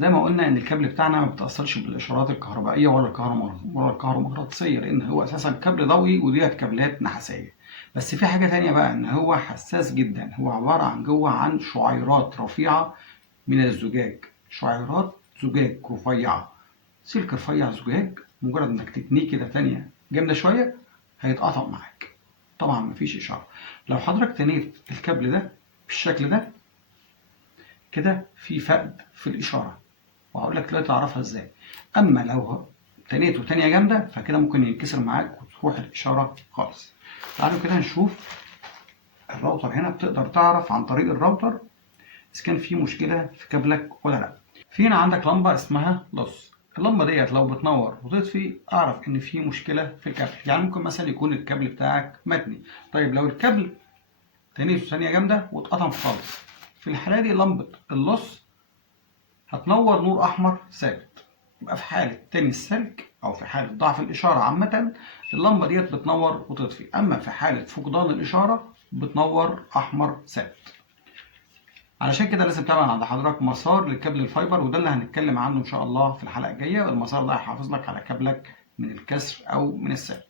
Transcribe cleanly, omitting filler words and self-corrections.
زي ما قلنا ان الكابل بتاعنا ما بتاثرش بالاشارات الكهربائيه ولا الكهرومغناطيسيه، لان هو اساسا كابل ضوئي وديت كابلات نحاسيه. بس في حاجه تانية بقى، ان هو حساس جدا. هو عباره عن جوه عن شعيرات رفيعه من الزجاج، شعيرات زجاج رفيعه، سلك رفيع زجاج. مجرد انك تتنيه كده تانية جامده شويه هيتقطع معاك. طبعا مفيش اشاره. لو حضرتك تنيت الكابل ده بالشكل ده كده في فقد في الاشاره، وهقول لك دلوقتي تعرفها ازاي. اما لو تنيته تانية جامده فكده ممكن ينكسر معاك وتروح الاشاره خالص. تعالوا كده نشوف الراوتر. هنا بتقدر تعرف عن طريق الراوتر اذا كان في مشكله في كابلك ولا لا. في هنا عندك لمبه اسمها لوس. اللمبه ديت لو بتنور وتطفي اعرف ان في مشكله في الكابل. يعني ممكن مثلا يكون الكابل بتاعك متني. طيب لو الكابل تنيته ثانيه جامده واتقطم خالص، في الحاله دي لمبه اللوس هتنور نور احمر ثابت. يبقى في حاله تاني السلك او في حاله ضعف الاشاره عامه اللمبه ديت بتنور وتطفي، اما في حاله فقدان الاشاره بتنور احمر ثابت. علشان كده لازم تعمل عند حضرتك مسار للكابل الفايبر، وده اللي هنتكلم عنه ان شاء الله في الحلقه الجايه. المسار ده هيحافظ لك على كابلك من الكسر او من السلك.